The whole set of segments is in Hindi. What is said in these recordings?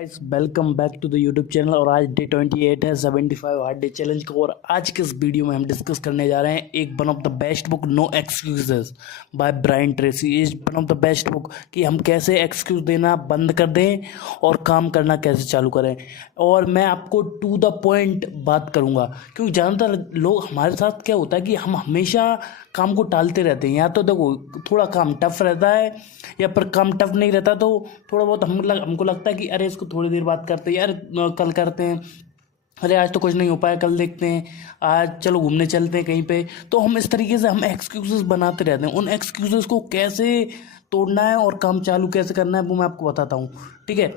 Guys welcome back to the YouTube channel. और आज डे 28 है 75 हार्ड डे चैलेंज का। और आज के इस वीडियो में हम डिस्कस करने जा रहे हैं एक one of the best book no excuses by Brian Tracy. Is one of the best book कि हम कैसे एक्सक्यूज देना बंद कर दें और काम करना कैसे चालू करें। और मैं आपको टू द पॉइंट बात करूंगा, क्योंकि ज़्यादातर लोग हमारे साथ क्या होता है कि हम हमेशा काम को टालते रहते हैं। या तो देखो थोड़ा काम टफ रहता है या फिर काम टफ नहीं रहता तो थोड़ा बहुत हमको लगता है कि अरे इसको थोड़ी देर बाद करते हैं यार, कल करते हैं, अरे आज तो कुछ नहीं हो पाया कल देखते हैं, आज चलो घूमने चलते हैं कहीं पे। तो हम इस तरीके से हम एक्सक्यूजेस बनाते रहते हैं। उन एक्सक्यूजेस को कैसे तोड़ना है और काम चालू कैसे करना है वो मैं आपको बताता हूँ। ठीक है,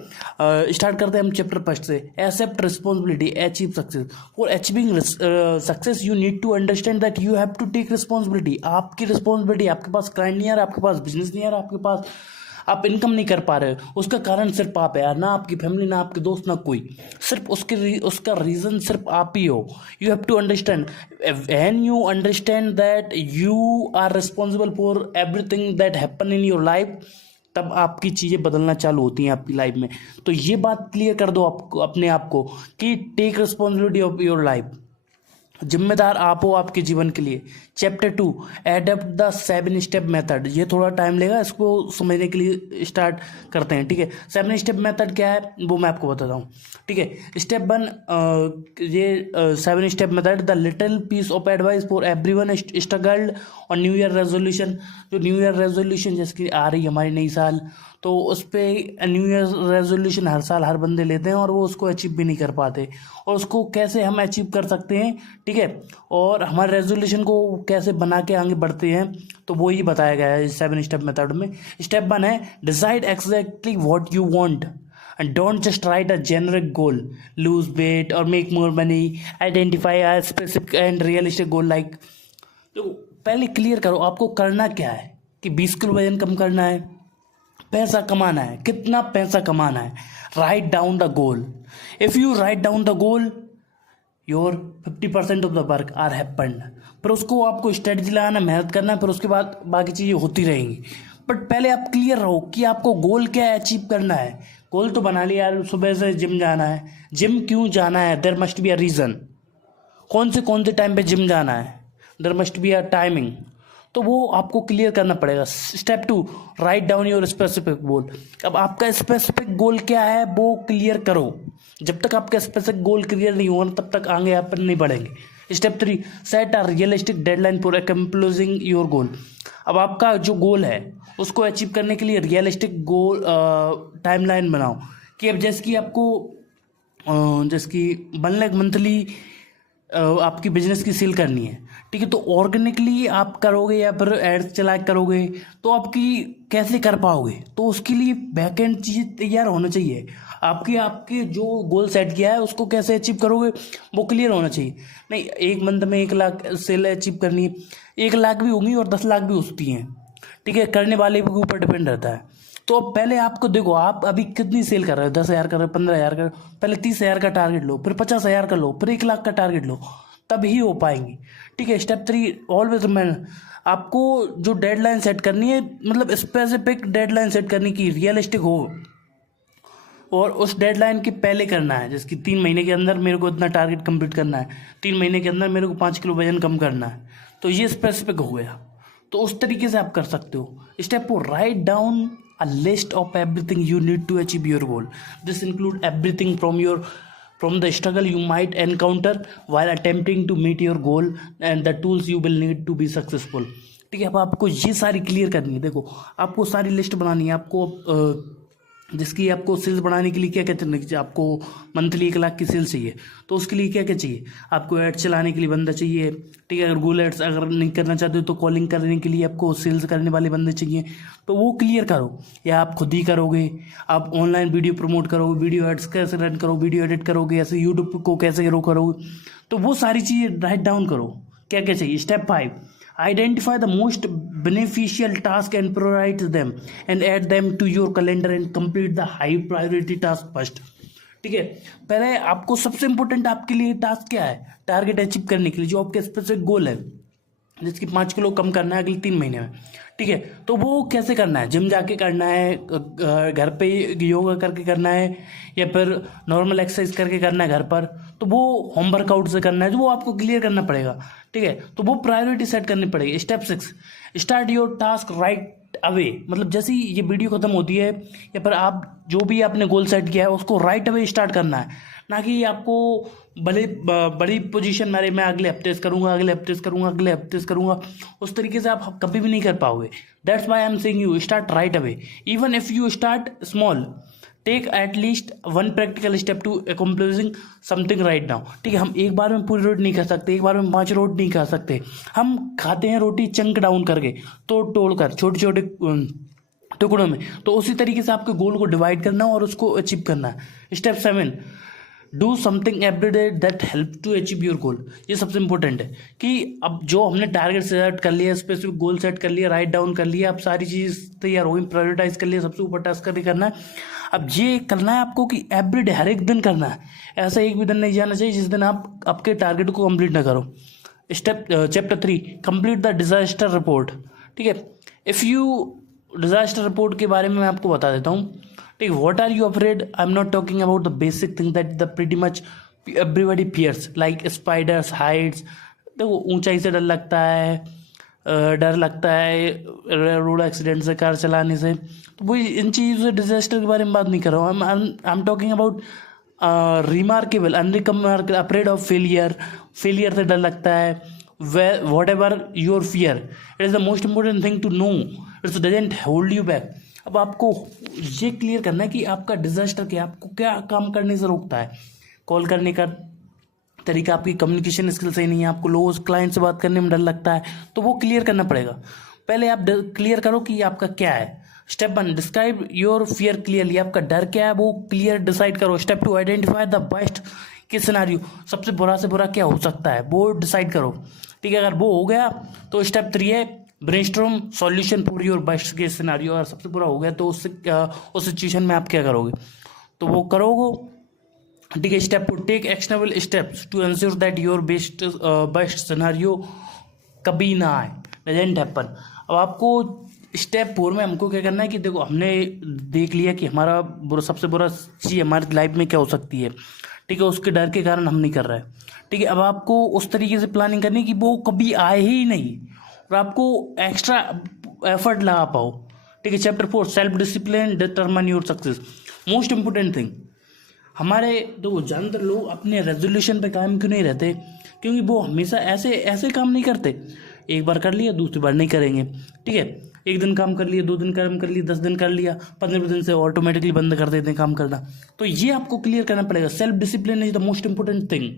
स्टार्ट करते हैं हम चैप्टर फर्स्ट से। Accept responsibility, achieve success. For achieving success you need to understand that you have to take responsibility. आपकी रिस्पॉन्सिबिलिटी, आपके पास क्लाइंट नहीं आ रहा, आपके पास बिजनेस नहीं आ रहा, आपके पास आप इनकम नहीं कर पा रहे, उसका कारण सिर्फ आप है यार, ना आपकी फैमिली, ना आपके दोस्त, ना कोई। सिर्फ उसका रीज़न सिर्फ आप ही हो। You have to understand, when you understand that you are responsible for everything that happen in your life, तब आपकी चीज़ें बदलना चालू होती हैं आपकी लाइफ में। तो ये बात क्लियर कर दो आपको, अपने आप को, कि take responsibility of your life. जिम्मेदार आप हो आपके जीवन के लिए। Chapter 2, adapt the 7 step method. ये थोड़ा टाइम लेगा इसको समझने के लिए, स्टार्ट करते हैं। ठीक है, 7 स्टेप मेथड क्या है वो मैं आपको बताता हूँ। ठीक है, स्टेप 1, ये 7 step method, the little piece of advice for everyone struggled और न्यू ईयर रेजोल्यूशन। जो न्यू ईयर रेजोल्यूशन जैसे आ रही है हमारी नई साल, तो उस पर न्यू ईयर रेजोल्यूशन हर साल हर बंदे लेते हैं और वो उसको अचीव भी नहीं कर पाते। और उसको कैसे हम अचीव कर सकते हैं, ठीक है, और हमारे रेजोल्यूशन को कैसे बना के आगे बढ़ते हैं, तो वो ही बताया गया है इस 7 स्टेप मेथड में। स्टेप 1 है decide exactly what you want and don't just write a generic goal, lose weight or make more money, identify a specific and realistic goal like। तो पहले क्लियर करो आपको करना क्या है, कि 20 किलो वजन कम करना है, पैसा कमाना है, कितना पैसा कमाना है। Write down the goal. If you write down the goal your 50% of the work are happened. पर उसको आपको स्ट्रेटजी लगाना, मेहनत करना, फिर उसके बाद बाकी चीज़ें होती रहेंगी। बट पहले आप क्लियर रहो कि आपको गोल क्या है, अचीव करना है। गोल तो बना लिया यार, सुबह से जिम जाना है। जिम क्यों जाना है? There must be a reason. कौन से टाइम पे जिम जाना है? There must be a timing. तो वो आपको क्लियर करना पड़ेगा। Step 2, write down your specific goal. अब आपका स्पेसिफिक गोल क्या है वो क्लियर करो। जब तक आपका स्पेसिफिक गोल क्लियर नहीं होगा तब तक आगे आप नहीं बढ़ेंगे। Step 3, set a realistic deadline for accomplishing your goal. अब आपका जो गोल है उसको अचीव करने के लिए रियलिस्टिक गोल टाइमलाइन बनाओ। कि अब जैसे कि आपको जैसे कि 1 लाख मंथली आपकी बिजनेस की सेल करनी है, ठीक है, तो ऑर्गेनिकली आप करोगे या फिर एड्स चला के करोगे तो आपकी कैसे कर पाओगे? तो उसके लिए बैकएंड चीज़ें तैयार होना चाहिए। आपके जो गोल सेट किया है उसको कैसे अचीव करोगे वो क्लियर होना चाहिए। नहीं 1 मंथ में 1 लाख सेल अचीव करनी है, 1 लाख भी होंगी और 10 लाख भी हो सकती हैं, ठीक है, करने वाले के ऊपर डिपेंड रहता है। तो अब पहले आपको देखो आप अभी कितनी सेल कर रहे हो, 10,000 कर रहे हो, 15,000 कर रहे हो, पहले 30,000 का टारगेट लो, फिर 50,000 का लो, फिर 1 लाख का टारगेट लो, तब ही हो पाएंगी। ठीक है, स्टेप 3, ऑलवेज रिमेंबर, आपको जो डेडलाइन सेट करनी है, मतलब स्पेसिफिक डेडलाइन सेट करनी की रियलिस्टिक हो, और उस डेडलाइन के पहले करना है। जैसे कि 3 महीने के अंदर मेरे को इतना टारगेट कंप्लीट करना है, 3 महीने के अंदर मेरे को 5 किलो वजन कम करना है, तो ये स्पेसिफिक हो गया। तो उस तरीके से आप कर सकते हो। Step 4, write down a list of everything you need to achieve your goal. This include everything from the struggle you might encounter while attempting to meet your goal and the tools you will need to be successful. ठीक है, अब आपको ये सारी क्लियर करनी है। देखो आपको सारी लिस्ट बनानी है। आपको जिसकी आपको सेल्स बढ़ाने के लिए क्या क्या चाहिए, आपको मंथली 1 लाख की सेल चाहिए, तो उसके लिए क्या क्या चाहिए? आपको एड चलाने के लिए बंदा चाहिए, ठीक है, अगर गूगल एड्स अगर नहीं करना चाहते हो तो कॉलिंग करने के लिए आपको सेल्स करने वाले बंदे चाहिए, तो वो क्लियर करो। या आप खुद ही करोगे, आप ऑनलाइन वीडियो प्रमोट करोगे, वीडियो एड्स कैसे रन करो, वीडियो एडिट करोगे, ऐसे यूट्यूब को कैसे ग्रो करोगे, तो वो सारी चीज़ें राइट डाउन करो क्या क्या चाहिए। Step 5, identify the most beneficial task and prioritize them and add them to your calendar and complete the high priority task first। ठीक है, पहले आपको सबसे इंपॉर्टेंट आपके लिए टास्क क्या है टारगेट अचीव करने के लिए, जो आपके स्पेसिफिक गोल है, जिसकी 5 किलो कम करना है अगले 3 महीने में, ठीक है। तो वो कैसे करना है, जिम जाके करना है, घर पे योगा करके करना है, या फिर नॉर्मल एक्सरसाइज करके करना है घर पर, तो वो होम वर्कआउट से करना है, तो वो आपको क्लियर करना पड़ेगा, ठीक है। तो वो प्रायोरिटी सेट करनी पड़ेगी। Step 6, start your task right away. मतलब जैसे ही ये वीडियो खत्म होती है या फिर आप जो भी आपने गोल सेट किया है उसको राइट अवे स्टार्ट करना है, ना कि आपको बड़ी पोजीशन मेरे मैं अगले हफ्ते से करूंगा, अगले हफ्ते से करूंगा, अगले हफ्ते से करूंगा, उस तरीके से आप कभी भी नहीं कर पाओगे। That's why I am saying you start right away. Even if you start small, take at least 1 practical step to accomplishing something right now, ठीक है। हम एक बार में पूरी रोटी नहीं खा सकते, एक बार में 5 रोटी नहीं खा सकते। हम खाते हैं रोटी चंक डाउन करके, तोड़ कर छोटे छोटे टुकड़ों में। तो उसी तरीके से आपके गोल को डिवाइड करना है और उसको अचीव करना है। Step 7, do something every day that help to achieve your goal. ये सबसे इंपॉर्टेंट है कि अब जो हमने टारगेट सेट कर लिया, स्पेसिफिक गोल सेट कर लिया, राइट डाउन कर लिया, अब सारी चीज़ तैयार हो गई, प्रायोरिटाइज कर लिया, सबसे ऊपर टास्क करके करना है। अब ये करना है आपको कि एवरी डे, हर एक दिन करना है। ऐसा एक भी दिन नहीं जाना चाहिए जिस दिन आप आपके टारगेट को कंप्लीट ना करो। Chapter 3, complete the disaster report, ठीक है। इफ़ यू डिजास्टर रिपोर्ट के बारे में मैं आपको बता देता हूँ, ठीक है। What are you afraid, I am not talking about the basic thing that the pretty much everybody fears, like spiders, heights. देखो ऊंचाई से डर लगता है, डर लगता है रोड एक्सीडेंट से, कार चलाने से, तो वो इन चीज़ों से डिजास्टर के बारे में बात नहीं कर रहा हूँ। I am talking about remarkable, unremarkable, afraid of failure, failure से डर लगता है। Whatever your fear, it is the most important thing to know, it's doesn't hold you back. अब आपको ये क्लियर करना है कि आपका डिजास्टर क्या, आपको क्या काम करने से रोकता है। कॉल करने का तरीका, आपकी कम्युनिकेशन स्किल सही नहीं है, आपको लोग क्लाइंट से बात करने में डर लगता है, तो वो क्लियर करना पड़ेगा। पहले आप क्लियर करो कि आपका क्या है। Step 1, describe your fear clearly, आपका डर क्या है वो क्लियर डिसाइड करो। Step 2, identify the best case scenario, सबसे बुरा से बुरा क्या हो सकता है वो डिसाइड करो, ठीक है। अगर वो हो गया तो स्टेप 3 है brainstorm solution for your best case scenario. अगर सबसे बुरा हो गया तो उससे उस सिचुएशन में आप क्या करोगे, तो वो करोगे, ठीक है। Step 4, take actionable steps to ensure that your best scenario कभी ना आए, डजंट हैपन। अब आपको स्टेप 4 में हमको क्या करना है कि देखो हमने देख लिया कि हमारा सबसे बुरा चीज़ हमारी लाइफ में क्या हो सकती है, ठीक है। उसके डर के कारण हम नहीं कर रहे हैं, ठीक है। अब आपको उस तरीके से प्लानिंग करनी है कि वो कभी आए ही नहीं और आपको एक्स्ट्रा एफर्ट लगा पाओ, ठीक है। Chapter 4, self discipline determine your success, most important thing. हमारे तो ज़्यादातर लोग अपने रेजोल्यूशन पे कायम क्यों नहीं रहते, क्योंकि वो हमेशा ऐसे ऐसे काम नहीं करते। एक बार कर लिया, दूसरी बार नहीं करेंगे, ठीक है। एक दिन काम कर लिया, 2 दिन काम कर लिया, 10 दिन कर लिया, 15 दिन से ऑटोमेटिकली बंद कर देते हैं काम करना। तो ये आपको क्लियर करना पड़ेगा। Self discipline is the most important thing.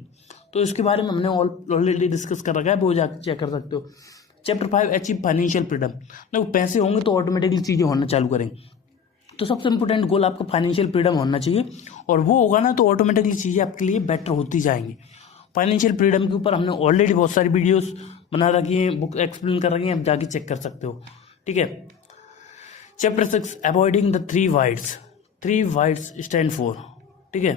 तो इसके बारे में हमने ऑलरेडी डिस्कस कर रखा है, वो जाकर चेक कर सकते हो। Chapter 5, achieve financial freedom. देखो पैसे होंगे तो ऑटोमेटिकली चीज़ें होना चालू करेंगे। तो सबसे इंपॉर्टेंट गोल आपका फाइनेंशियल फ्रीडम होना चाहिए, और वो होगा ना तो ऑटोमेटिकली चीज़ें आपके लिए बेटर होती जाएंगी। फाइनेंशियल फ्रीडम के ऊपर हमने ऑलरेडी बहुत सारी वीडियोस बना रखी हैं, बुक एक्सप्लेन कर रखी हैं, आप जाके चेक कर सकते हो, ठीक है। Chapter 6, avoiding the 3 wides. 3 wides stand for, ठीक है।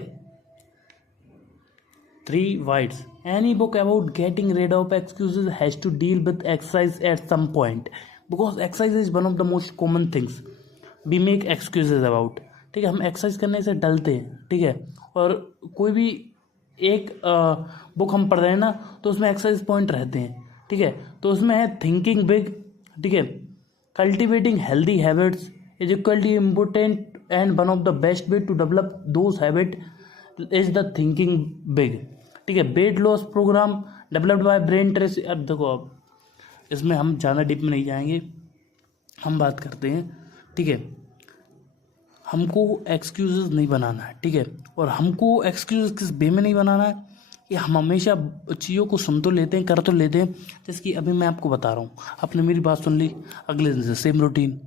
3 wides, any book about getting rid of excuses has to deal with exercise at some point, because exercise is one of the most common things we make excuses about, ठीक है। हम एक्सरसाइज करने से डलते हैं, ठीक है। और कोई भी एक बुक हम पढ़ रहे हैं ना तो उसमें एक्सरसाइज पॉइंट रहते हैं, ठीक है। तो उसमें है थिंकिंग बिग, ठीक है। Cultivating healthy habits is equally important and one of the best way to develop those habit is the thinking big, ठीक है। Weight loss program developed by Brian Tracy. अब देखो अब इसमें हम ज़्यादा डीप में नहीं जाएंगे, हम बात करते हैं, ठीक है। हमको एक्सक्यूज़ेस नहीं बनाना है, ठीक है। और हमको एक्सक्यूज़ किस वे में नहीं बनाना है कि हम हमेशा चीज़ों को सुन तो लेते हैं, कर तो लेते हैं, जैसे कि अभी मैं आपको बता रहा हूँ, आपने मेरी बात सुन ली, अगले दिन से सेम रूटीन,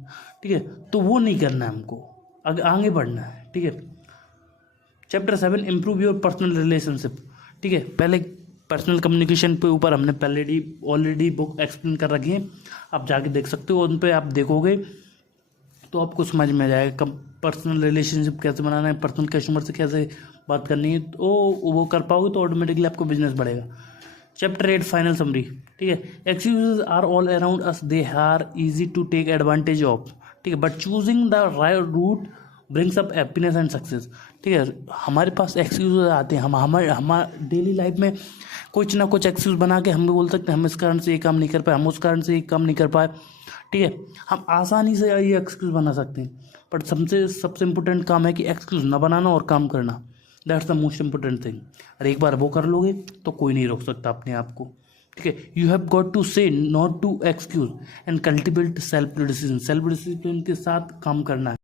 ठीक है। तो वो नहीं करना है, हमको आगे बढ़ना है, ठीक है। Chapter 7, improve your personal relationship, ठीक है। पहले पर्सनल कम्युनिकेशन पे ऊपर हमने पहले ऑलरेडी बुक एक्सप्लेन कर रखी है, आप जाके देख सकते हो, उन पे आप देखोगे तो आपको समझ में आ जाएगा कब पर्सनल रिलेशनशिप कैसे बनाना है, पर्सनल कस्टमर से कैसे बात करनी है, तो वो कर पाओगे तो ऑटोमेटिकली आपको बिजनेस बढ़ेगा। Chapter 8 final summary. ठीक है, excuses are all around us, they are easy to take advantage of. ठीक है, but choosing the right route brings up happiness and success. ठीक है, हमारे पास एक्सक्यूज आते हैं, हम हमारे डेली लाइफ में कुछ ना कुछ एक्सक्यूज बना के हम भी बोल सकते हैं हम इस कारण से ये काम नहीं कर पाए, हम उस कारण से ये काम नहीं कर पाए। ठीक है, हम आसानी से ये एक्सक्यूज बना सकते हैं, बट सबसे इम्पोर्टेंट काम है कि एक्सक्यूज ना बनाना और काम करना। That's the most important thing. और एक बार वो कर लोगे तो कोई नहीं रोक सकता अपने आप को। ठीक है, you have got to say not to excuse and cultivate self discipline. Self discipline के साथ काम करना है।